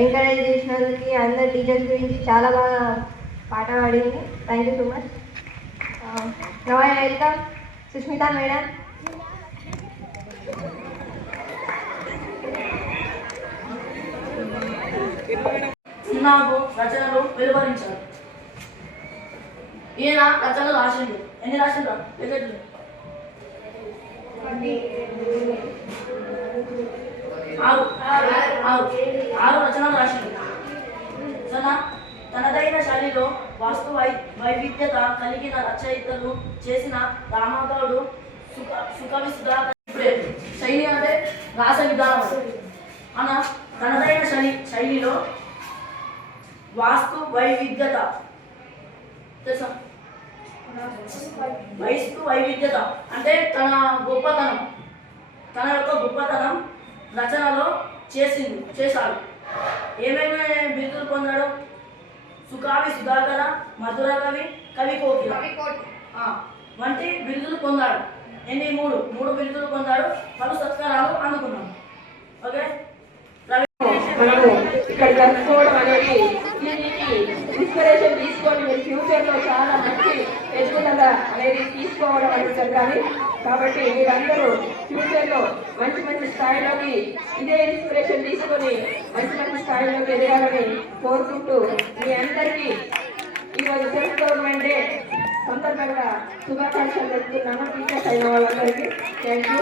Encourage చేసినందుకు అందరు teachers గురించి చాలా బాగా పాట పాడింది. Thank you so much. Now I welcome Sushmita madam. నాకు రచనలు వెలువరించారు. ఈయన రచనలు రాసిండు. ఎన్ని రాసిండ్రా? ఆరు రచనలు రాసిండు. తనదైన శైలిలో వాస్తు వైవిధ్యత కలిగిన రచయితలు చేసిన రామగౌడు సుకవిసుధ శైలి అంటే రాస విధానం అన్న తనదైన శైలిలో వాస్తు వైవిధ్యత తెలుసా? వైవిధ్యత అంటే తన యొక్క గొప్పతనం రచనలో చేశాడు. ఏమేమి బిరుదులు పొందాడు? సుకావి సుధాకర, మధుర కవి, కవి కోకిల వంటి బిరుదులు పొందాడు. ఎన్ని? మూడు బిరుదులు పొందాడు. పలు సత్కారాలు అందుకున్నాడు. ఓకే, మనము ఇక్కడ జరుపుకోవడం అనేది దీనికి ఇన్స్పిరేషన్ తీసుకొని మీరు ఫ్యూచర్లో చాలా మంచి ఎదుగుదల అనేది తీసుకోవడం అనేది కానీ కాబట్టి మీరందరూ ఫ్యూచర్లో మంచి మంచి స్థాయిలోకి ఇదే ఇన్స్పిరేషన్ తీసుకొని మంచి మంచి స్థాయిలోకి ఎదగాలని కోరుకుంటూ మీ అందరికీ ఈరోజు సెల్ఫ్ గవర్నమెంట్ డే సందర్భంగా శుభాకాంక్షలు చెప్తున్నాను. టీచర్స్ అయిన వాళ్ళందరికీ థ్యాంక్ యూ.